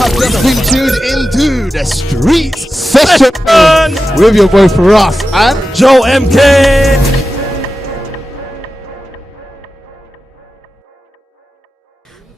have just been tuned into the streets session with your boy Firahs and Joe MK.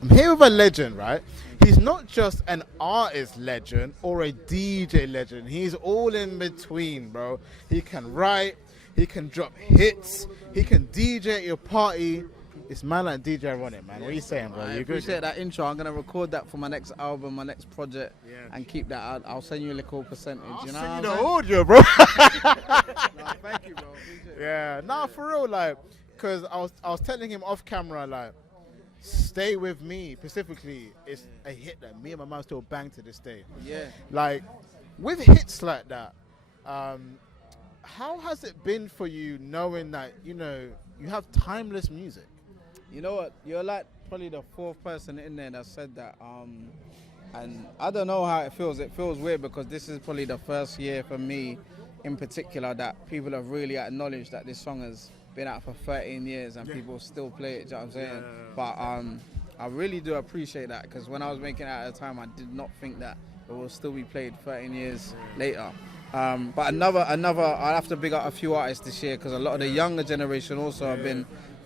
I'm here with a legend, right? He's not just an artist legend or a DJ legend. He's all in between, bro. He can write, he can drop hits, he can DJ at your party. It's man like DJ Ironik, man. What are you saying, bro? I appreciate that intro. I'm gonna record that for my next album, my next project, and keep that. I'll send you a little percentage. I'll you know send you what the I'm audio, bro. no, thank you, bro. Appreciate Yeah, nah, for real, like, cause I was telling him off camera, like, Stay With Me specifically is a hit that me and my mom still bang to this day. Yeah. Like, with hits like that, how has it been for you knowing that, you know, you have timeless music? You know what? You're like probably the fourth person in there that said that. And I don't know how it feels. It feels weird because this is probably the first year for me in particular that people have really acknowledged that this song has been out for 13 years and people still play it, do you know what I'm saying? But I really do appreciate that because when I was making it at the time, I did not think that it will still be played 13 years later. But another, I'll have to big up a few artists this year because a lot of the younger generation also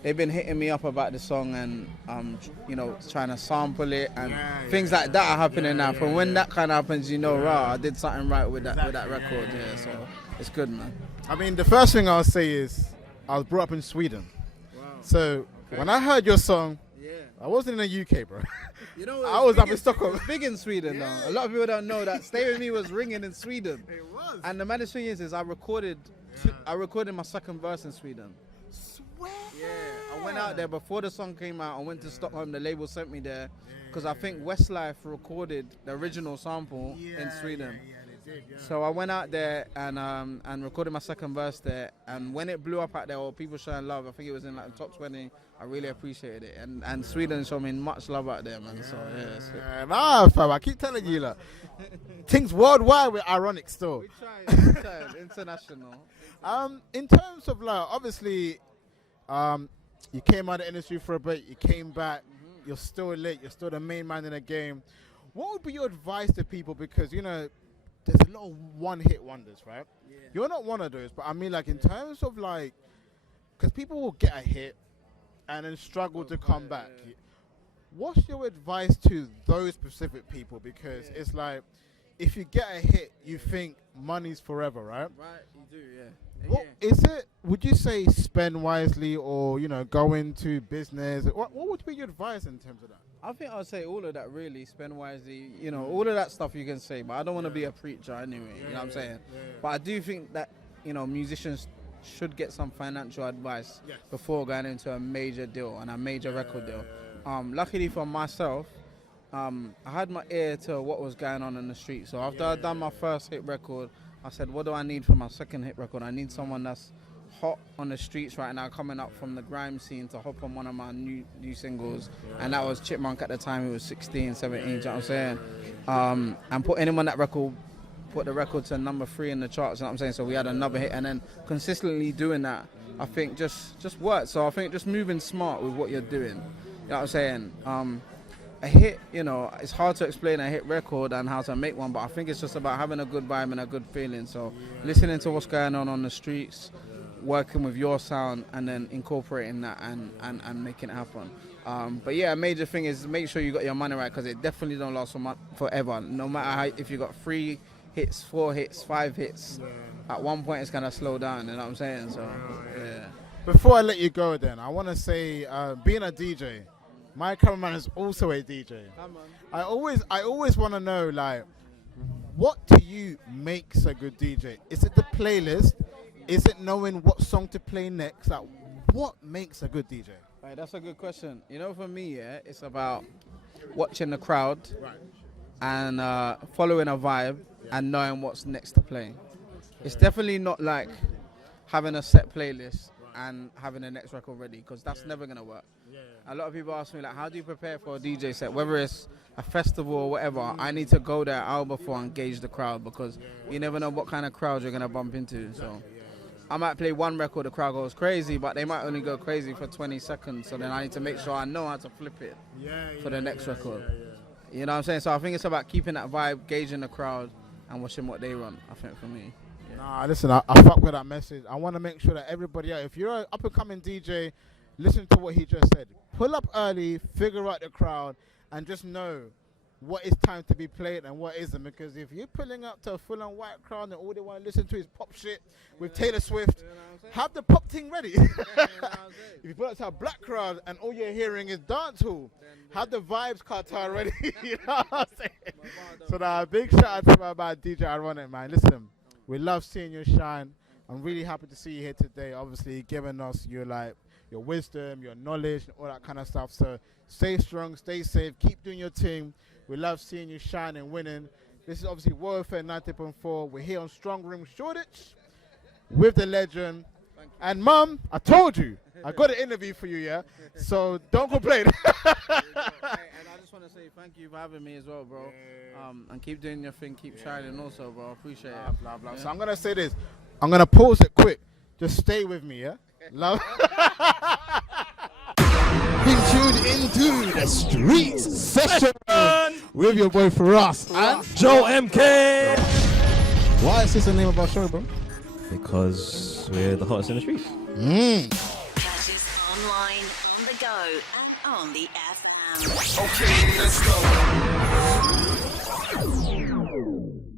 they've been hitting me up about the song and you know, trying to sample it and things like that are happening now. From when that kind of happens, you know, I did something right with that record. So it's good, man. I mean, the first thing I'll say is I was brought up in Sweden. Wow. So when I heard your song, I wasn't in the UK, bro. You know, I was up in Stockholm. It was big in Sweden, though. A lot of people don't know that Stay With Me was ringing in Sweden. It was. And the maddest thing is I recorded my second verse in Sweden. Swear. Yeah, I went out there before the song came out. I went to Stockholm. The label sent me there because I think Westlife recorded the original sample in Sweden. So I went out there and recorded my second verse there. And when it blew up out there, or people showing love, I think it was in like the top 20. I really appreciated it. And Sweden showed me much love out there, man. So yeah. Nah, fam, I keep telling you, like, things worldwide with Ironik still. We tried international. In terms of like, obviously, you came out of the industry for a bit, you came back, you're still lit, you're still the main man in the game. What would be your advice to people? Because, you know, there's a lot of one-hit wonders, right? Yeah. You're not one of those, but I mean, like, in terms of like, because people will get a hit and then struggle to come back. Yeah. What's your advice to those specific people? Because it's like, if you get a hit, you think money's forever, right? Right, you do, yeah. What is it? Would you say spend wisely, or, you know, go into business? What would be your advice in terms of that? I think I would say all of that, really. Spend wisely, you know, all of that stuff you can say, but I don't want to be a preacher anyway, you know what I'm saying? But I do think that, you know, musicians should get some financial advice before going into a major deal and a major record deal. Luckily for myself, I had my ear to what was going on in the street. So after I'd done my first hit record, I said, what do I need for my second hit record? I need someone that's hot on the streets right now, coming up from the grime scene, to hop on one of my new singles. And that was Chipmunk at the time. He was 16, 17, you know what I'm saying? And putting him on that record, put the record to number 3 in the charts, you know what I'm saying? So we had another hit, and then consistently doing that, I think just worked. So I think just moving smart with what you're doing, you know what I'm saying? A hit, you know, it's hard to explain a hit record and how to make one, but I think it's just about having a good vibe and a good feeling. So listening to what's going on the streets, working with your sound, and then incorporating that and making it happen. But yeah, a major thing is make sure you got your money right, because it definitely don't last forever. No matter how, if you got 3 hits, 4 hits, 5 hits, at one point it's gonna slow down, you know what I'm saying? So yeah. Before I let you go then, I want to say, being a DJ, my cameraman is also a DJ. I always want to know, like, what to you makes a good DJ? Is it the playlist? Is it knowing what song to play next? Like, what makes a good DJ? Right, that's a good question. You know, for me, it's about watching the crowd and following a vibe and knowing what's next to play. It's definitely not like having a set playlist and having the next record ready, because that's never going to work. A lot of people ask me, like, how do you prepare for a DJ set? Whether it's a festival or whatever, I need to go there an hour before and gauge the crowd, because you never know what kind of crowd you're going to bump into. So I might play one record, the crowd goes crazy, but they might only go crazy for 20 seconds. So then I need to make sure I know how to flip it for the next record. You know what I'm saying? So I think it's about keeping that vibe, gauging the crowd, and watching what they run, I think, for me. Yeah. Nah, listen, I fuck with that message. I want to make sure that everybody out, if you're an up-and-coming DJ, listen to what he just said. Pull up early, figure out the crowd, and just know what is time to be played and what isn't. Because if you're pulling up to a full-on white crowd and all they want to listen to is pop shit with Taylor Swift, have the pop thing ready. If you pull up to a black crowd and all you're hearing is dancehall, have the vibes cartel ready. You know what I'm saying? So big shout out to my man DJ Ironik, man. Listen, we love seeing you shine. I'm really happy to see you here today. Obviously, giving us your wisdom, your knowledge, and all that kind of stuff. So stay strong, stay safe, keep doing your thing. We love seeing you shine and winning. This is obviously Warfare 90.4. We're here on Strong Room Shoreditch with the legend. And Mum, I told you, I got an interview for you, yeah? So don't complain. And I just want to say thank you for having me as well, bro. And keep doing your thing, keep shining also, bro. Appreciate it. Blah, blah. Yeah. So I'm going to say this. I'm going to pause it quick. Just stay with me, yeah? Love. Been tuned into the street session with your boy Firahs and Joe MK. Why is this the name of our show, bro? Because we're the hottest in the streets. Catch us online, on the go, and on the FM. Okay, let's go.